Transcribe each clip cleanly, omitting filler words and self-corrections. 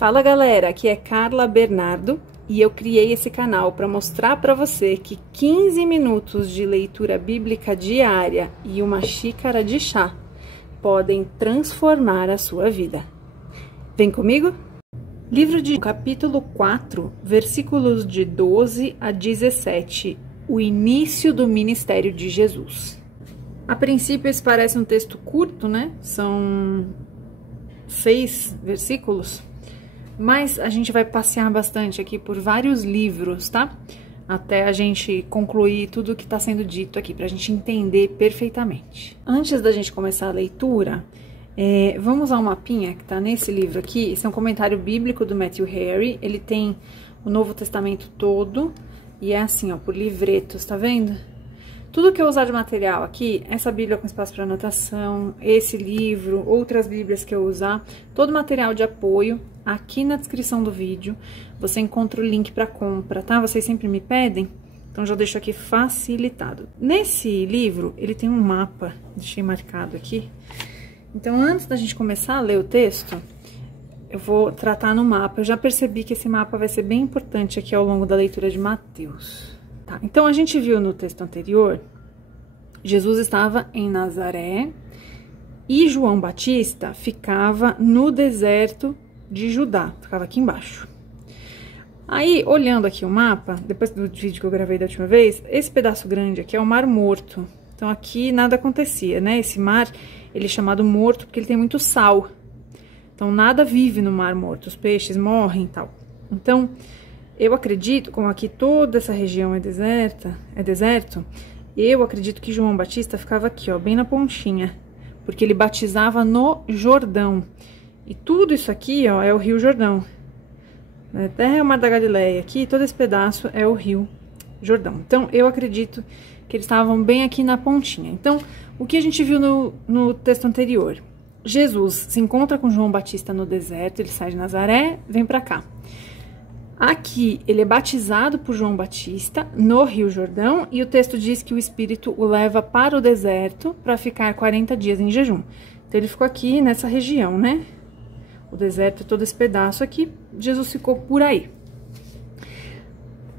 Fala galera, aqui é Carla Bernardo e eu criei esse canal para mostrar para você que 15 minutos de leitura bíblica diária e uma xícara de chá podem transformar a sua vida. Vem comigo? Livro de capítulo 4, versículos de 12 a 17, o início do ministério de Jesus. A princípio esse parece um texto curto, né? São 6 versículos. Mas a gente vai passear bastante aqui por vários livros, tá? Até a gente concluir tudo o que está sendo dito aqui, para a gente entender perfeitamente. Antes da gente começar a leitura, vamos usar um mapinha que está nesse livro aqui. Esse é um comentário bíblico do Matthew Henry. Ele tem o Novo Testamento todo e é assim, ó, por livretos, tá vendo? Tudo que eu usar de material aqui, essa Bíblia com espaço para anotação, esse livro, outras Bíblias que eu usar, todo material de apoio, aqui na descrição do vídeo, você encontra o link para compra, tá? Vocês sempre me pedem, então já deixo aqui facilitado. Nesse livro, ele tem um mapa, deixei marcado aqui. Então, antes da gente começar a ler o texto, eu vou tratar no mapa. Eu já percebi que esse mapa vai ser bem importante aqui ao longo da leitura de Mateus. Tá, então, a gente viu no texto anterior, Jesus estava em Nazaré e João Batista ficava no deserto de Judá, ficava aqui embaixo. Aí, olhando aqui o mapa, depois do vídeo que eu gravei da última vez, esse pedaço grande aqui é o Mar Morto. Então, aqui nada acontecia, né? Esse mar, ele é chamado morto porque ele tem muito sal. Então, nada vive no Mar Morto, os peixes morrem e tal. Então, eu acredito, como aqui toda essa região é deserto, eu acredito que João Batista ficava aqui, ó, bem na pontinha, porque ele batizava no Jordão. E tudo isso aqui, ó, é o Rio Jordão. Até o Mar da Galileia aqui, todo esse pedaço é o Rio Jordão. Então, eu acredito que eles estavam bem aqui na pontinha. Então, o que a gente viu no texto anterior? Jesus se encontra com João Batista no deserto, ele sai de Nazaré, vem pra cá. Aqui, ele é batizado por João Batista no Rio Jordão e o texto diz que o Espírito o leva para o deserto para ficar 40 dias em jejum. Então, ele ficou aqui nessa região, né? O deserto é todo esse pedaço aqui, Jesus ficou por aí.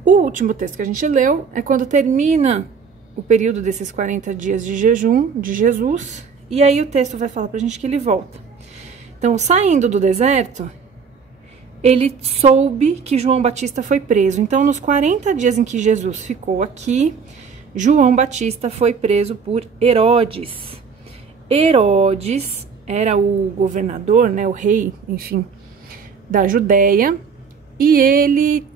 O último texto que a gente leu é quando termina o período desses 40 dias de jejum de Jesus, e aí o texto vai falar pra gente que ele volta. Então, saindo do deserto, ele soube que João Batista foi preso. Então, nos 40 dias em que Jesus ficou aqui, João Batista foi preso por Herodes. Herodes era o governador, né, o rei, enfim, da Judéia, e ele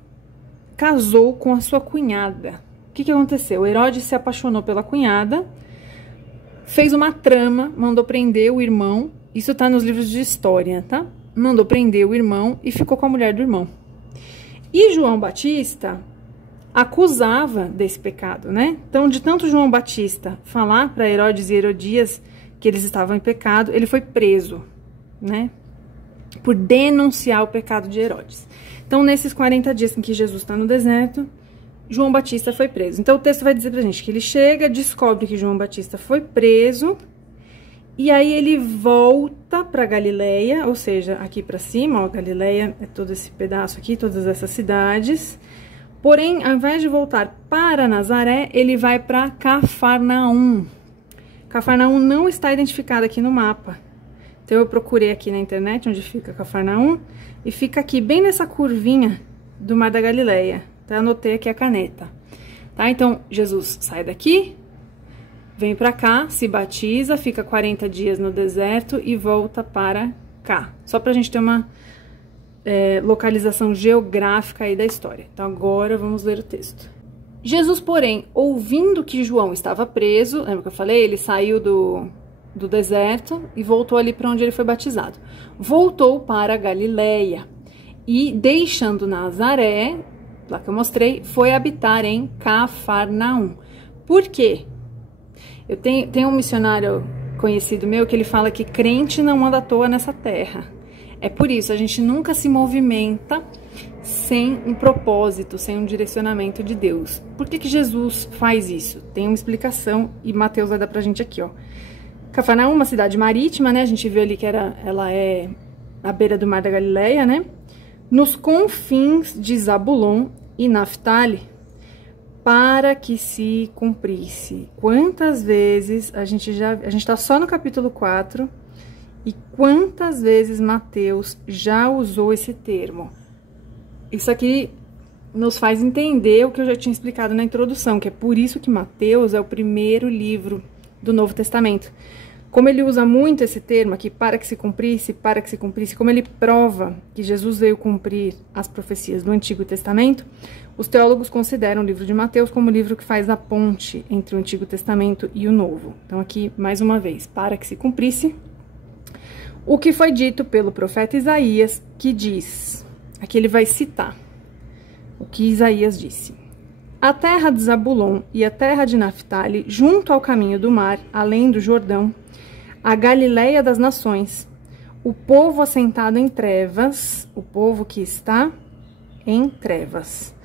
casou com a sua cunhada. O que aconteceu? Herodes se apaixonou pela cunhada, fez uma trama, mandou prender o irmão, isso tá nos livros de história, tá? Mandou prender o irmão e ficou com a mulher do irmão. E João Batista acusava desse pecado, né? Então, de tanto João Batista falar para Herodes e Herodias que eles estavam em pecado, ele foi preso, né? Por denunciar o pecado de Herodes. Então, nesses 40 dias em que Jesus está no deserto, João Batista foi preso. Então, o texto vai dizer pra gente que ele chega, descobre que João Batista foi preso, e aí ele volta para Galileia, ou seja, aqui para cima, ó, Galileia é todo esse pedaço aqui, todas essas cidades. Porém, ao invés de voltar para Nazaré, ele vai para Cafarnaum. Cafarnaum não está identificado aqui no mapa. Então, eu procurei aqui na internet onde fica Cafarnaum, e fica aqui, bem nessa curvinha do Mar da Galileia. Tá? Anotei aqui a caneta. Tá? Então, Jesus sai daqui, vem pra cá, se batiza, fica 40 dias no deserto e volta para cá. Só pra gente ter uma localização geográfica aí da história. Então, agora vamos ler o texto. Jesus, porém, ouvindo que João estava preso, lembra que eu falei? Ele saiu do deserto e voltou ali para onde ele foi batizado. Voltou para Galileia e, deixando Nazaré, lá que eu mostrei, foi habitar em Cafarnaum. Por quê? Eu tenho um missionário conhecido meu que ele fala que crente não anda à toa nessa terra. É por isso, a gente nunca se movimenta sem um propósito, sem um direcionamento de Deus. Por que Jesus faz isso? Tem uma explicação e Mateus vai dar pra gente aqui, ó. Cafarnaum é uma cidade marítima, né? A gente viu ali que ela é à beira do Mar da Galileia, né? nos confins de Zabulon e Naftali, para que se cumprisse. Quantas vezes a gente tá só no capítulo 4, e quantas vezes Mateus já usou esse termo? Isso aqui nos faz entender o que eu já tinha explicado na introdução, que é por isso que Mateus é o primeiro livro do Novo Testamento. Como ele usa muito esse termo aqui, para que se cumprisse, como ele prova que Jesus veio cumprir as profecias do Antigo Testamento, os teólogos consideram o livro de Mateus como o livro que faz a ponte entre o Antigo Testamento e o Novo. Então aqui, mais uma vez, para que se cumprisse o que foi dito pelo profeta Isaías, que diz, aqui ele vai citar o que Isaías disse: a terra de Zabulon e a terra de Naftali, junto ao caminho do mar, além do Jordão, a Galileia das nações, o povo assentado em trevas, o povo que está em trevas,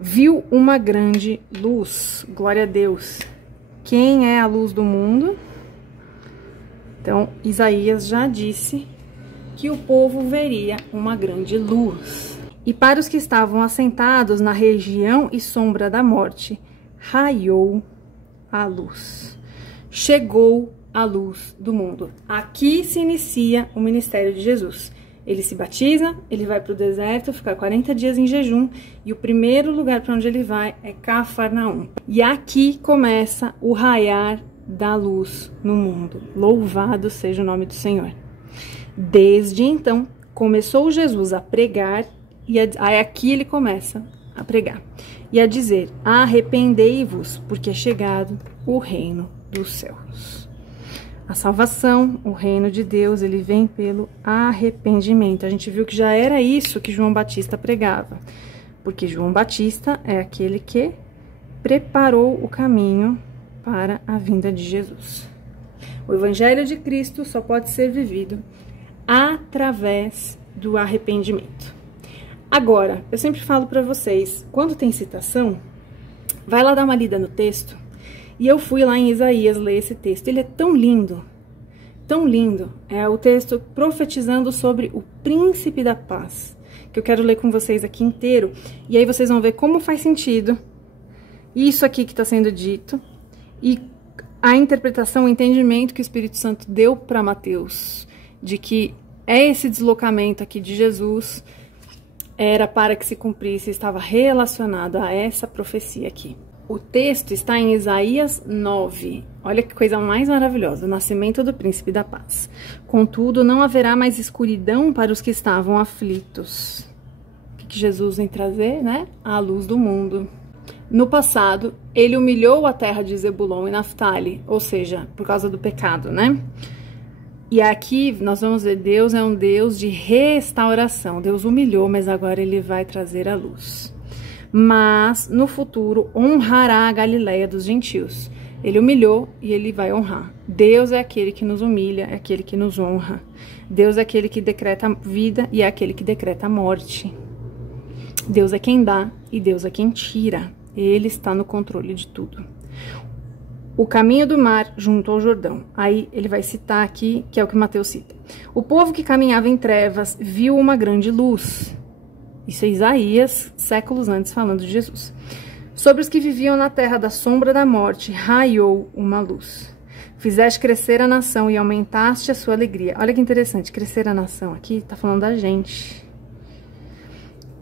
viu uma grande luz. Glória a Deus. Quem é a luz do mundo? Então, Isaías já disse que o povo veria uma grande luz. E para os que estavam assentados na região e sombra da morte, raiou a luz. Chegou a luz do mundo. Aqui se inicia o ministério de Jesus. Ele se batiza, ele vai para o deserto, fica 40 dias em jejum, e o primeiro lugar para onde ele vai é Cafarnaum. E aqui começa o raiar da luz no mundo. Louvado seja o nome do Senhor. Desde então, começou Jesus a pregar, e aí aqui ele começa a pregar, e a dizer: arrependei-vos, porque é chegado o reino dos céus. A salvação, o reino de Deus, ele vem pelo arrependimento. A gente viu que já era isso que João Batista pregava, porque João Batista é aquele que preparou o caminho para a vinda de Jesus. O Evangelho de Cristo só pode ser vivido através do arrependimento. Agora, eu sempre falo para vocês, quando tem citação, vai lá dar uma lida no texto. E eu fui lá em Isaías ler esse texto. Ele é tão lindo, tão lindo. É o texto profetizando sobre o príncipe da paz, que eu quero ler com vocês aqui inteiro. E aí vocês vão ver como faz sentido isso aqui que está sendo dito e a interpretação, o entendimento que o Espírito Santo deu para Mateus, de que esse deslocamento aqui de Jesus era para que se cumprisse, estava relacionado a essa profecia aqui. O texto está em Isaías 9. Olha que coisa mais maravilhosa. O nascimento do príncipe da paz. Contudo, não haverá mais escuridão para os que estavam aflitos. O que Jesus vem trazer, né? A luz do mundo. No passado, ele humilhou a terra de Zebulon e Naftali, ou seja, por causa do pecado, né? E aqui nós vamos ver, Deus é um Deus de restauração. Deus humilhou, mas agora ele vai trazer a luz. Mas no futuro honrará a Galileia dos gentios. Ele humilhou e ele vai honrar. Deus é aquele que nos humilha, é aquele que nos honra. Deus é aquele que decreta vida e é aquele que decreta a morte. Deus é quem dá e Deus é quem tira. Ele está no controle de tudo. O caminho do mar junto ao Jordão. Aí ele vai citar aqui, que é o que Mateus cita. O povo que caminhava em trevas viu uma grande luz. Isso é Isaías, séculos antes, falando de Jesus. Sobre os que viviam na terra da sombra da morte, raiou uma luz. Fizeste crescer a nação e aumentaste a sua alegria. Olha que interessante, crescer a nação aqui está falando da gente.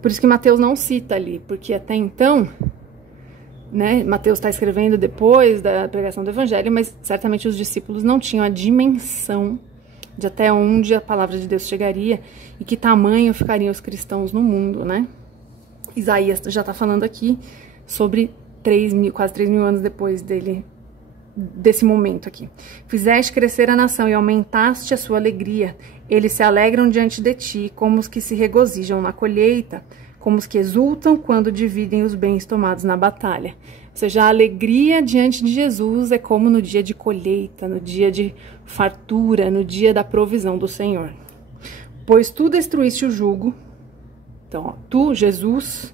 Por isso que Mateus não cita ali, porque até então, né, Mateus está escrevendo depois da pregação do Evangelho, mas certamente os discípulos não tinham a dimensão de até onde a palavra de Deus chegaria e que tamanho ficariam os cristãos no mundo, né? Isaías já está falando aqui sobre quase 3 mil anos depois desse momento aqui. Fizeste crescer a nação e aumentaste a sua alegria. Eles se alegram diante de ti, como os que se regozijam na colheita, como os que exultam quando dividem os bens tomados na batalha. Ou seja, a alegria diante de Jesus é como no dia de colheita, no dia de fartura, no dia da provisão do Senhor. Pois tu destruíste o jugo. Então, ó, tu, Jesus,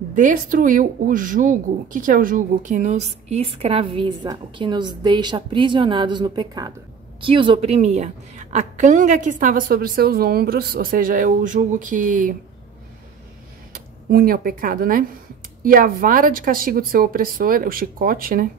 destruiu o jugo. O que é o jugo? O que nos escraviza, o que nos deixa aprisionados no pecado, que os oprimia. A canga que estava sobre os seus ombros, ou seja, é o jugo que une ao pecado, né? E a vara de castigo do seu opressor, o chicote, né?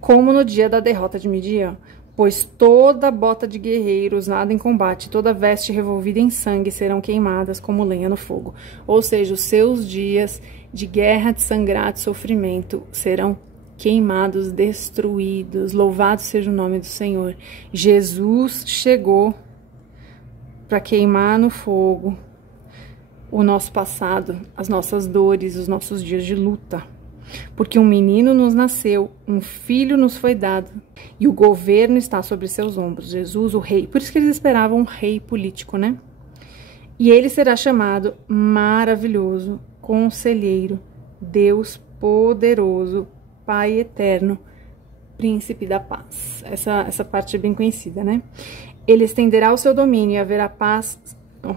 Como no dia da derrota de Midian. Pois toda bota de guerreiro usada em combate, toda veste revolvida em sangue serão queimadas como lenha no fogo. Ou seja, os seus dias de guerra, de sangrar, de sofrimento serão queimados, destruídos. Louvado seja o nome do Senhor. Jesus chegou para queimar no fogo o nosso passado, as nossas dores, os nossos dias de luta. Porque um menino nos nasceu, um filho nos foi dado, e o governo está sobre seus ombros. Jesus, o rei. Por isso que eles esperavam um rei político, né? E ele será chamado Maravilhoso, Conselheiro, Deus Poderoso, Pai Eterno, Príncipe da Paz. Essa parte é bem conhecida, né? Ele estenderá o seu domínio e haverá paz. Oh,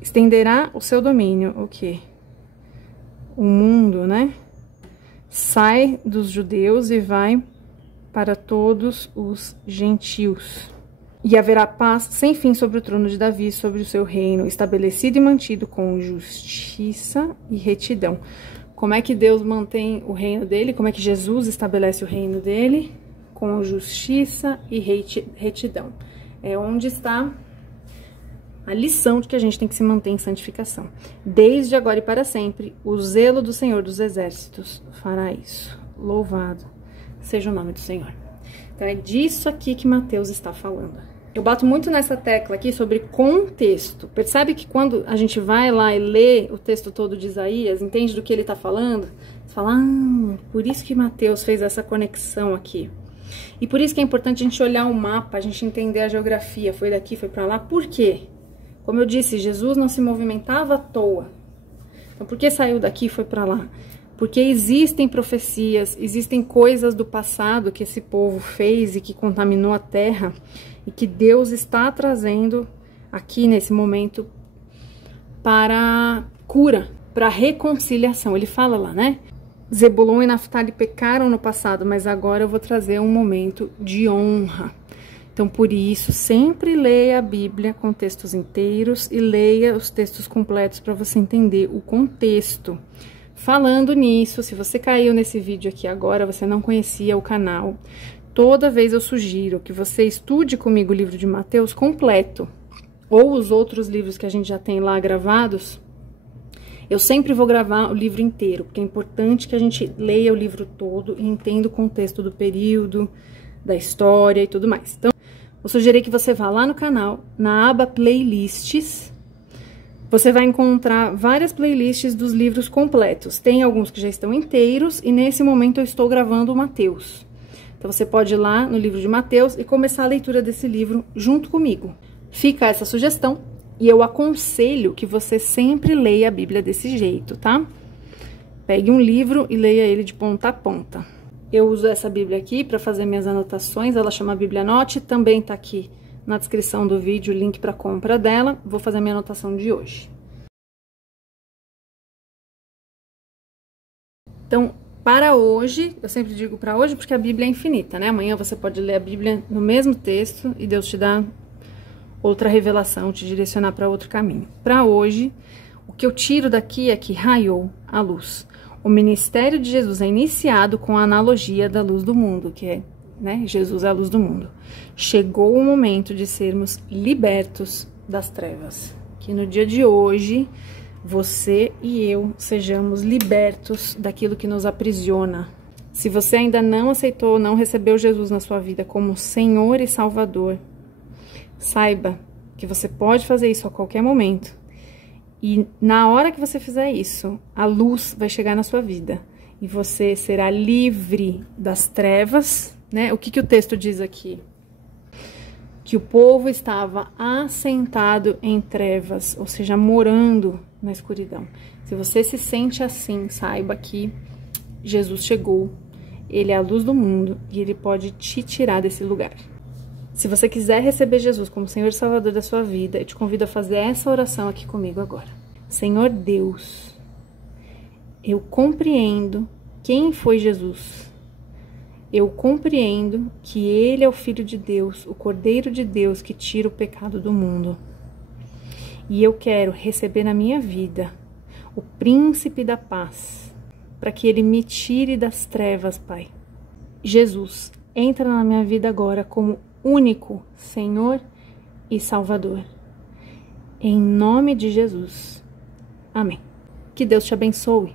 estenderá o seu domínio, o quê? O mundo, né? Sai dos judeus e vai para todos os gentios. E haverá paz sem fim sobre o trono de Davi, sobre o seu reino, estabelecido e mantido com justiça e retidão. Como é que Deus mantém o reino dele? Como é que Jesus estabelece o reino dele? Com justiça e retidão. É onde está a lição de que a gente tem que se manter em santificação. Desde agora e para sempre, o zelo do Senhor dos Exércitos fará isso. Louvado seja o nome do Senhor. Então é disso aqui que Mateus está falando. Eu bato muito nessa tecla aqui sobre contexto. Percebe que quando a gente vai lá e lê o texto todo de Isaías, entende do que ele está falando? Você fala, por isso que Mateus fez essa conexão aqui. E por isso que é importante a gente olhar o mapa, a gente entender a geografia. Foi daqui, foi para lá. Por quê? Como eu disse, Jesus não se movimentava à toa. Então, por que saiu daqui e foi para lá? Porque existem profecias, existem coisas do passado que esse povo fez e que contaminou a terra e que Deus está trazendo aqui nesse momento para cura, para reconciliação. Ele fala lá, né? Zebulon e Naftali pecaram no passado, mas agora eu vou trazer um momento de honra. Então, por isso, sempre leia a Bíblia com textos inteiros e leia os textos completos para você entender o contexto. Falando nisso, se você caiu nesse vídeo aqui agora, você não conhecia o canal, toda vez eu sugiro que você estude comigo o livro de Mateus completo, ou os outros livros que a gente já tem lá gravados. Eu sempre vou gravar o livro inteiro, porque é importante que a gente leia o livro todo e entenda o contexto do período, da história e tudo mais. Então, vou sugerir que você vá lá no canal, na aba Playlists. Você vai encontrar várias playlists dos livros completos. Tem alguns que já estão inteiros e nesse momento eu estou gravando o Mateus. Então você pode ir lá no livro de Mateus e começar a leitura desse livro junto comigo. Fica essa sugestão e eu aconselho que você sempre leia a Bíblia desse jeito, tá? Pegue um livro e leia ele de ponta a ponta. Eu uso essa Bíblia aqui para fazer minhas anotações, ela chama Bíblia Note, também tá aqui na descrição do vídeo o link para compra dela. Vou fazer a minha anotação de hoje. Então, para hoje, eu sempre digo para hoje porque a Bíblia é infinita, né? Amanhã você pode ler a Bíblia no mesmo texto e Deus te dá outra revelação, te direcionar para outro caminho. Para hoje, o que eu tiro daqui é que raiou a luz. O ministério de Jesus é iniciado com a analogia da luz do mundo, que é, né, Jesus é a luz do mundo. Chegou o momento de sermos libertos das trevas. Que no dia de hoje, você e eu sejamos libertos daquilo que nos aprisiona. Se você ainda não aceitou, não recebeu Jesus na sua vida como Senhor e Salvador, saiba que você pode fazer isso a qualquer momento. E na hora que você fizer isso, a luz vai chegar na sua vida. E você será livre das trevas, né? O que o texto diz aqui? Que o povo estava assentado em trevas, ou seja, morando na escuridão. Se você se sente assim, saiba que Jesus chegou, ele é a luz do mundo e ele pode te tirar desse lugar. Se você quiser receber Jesus como Senhor e Salvador da sua vida, eu te convido a fazer essa oração aqui comigo agora. Senhor Deus, eu compreendo quem foi Jesus. Eu compreendo que Ele é o Filho de Deus, o Cordeiro de Deus que tira o pecado do mundo. E eu quero receber na minha vida o príncipe da paz, para que ele me tire das trevas, Pai. Jesus, entra na minha vida agora como único Senhor e Salvador. Em nome de Jesus. Amém. Que Deus te abençoe.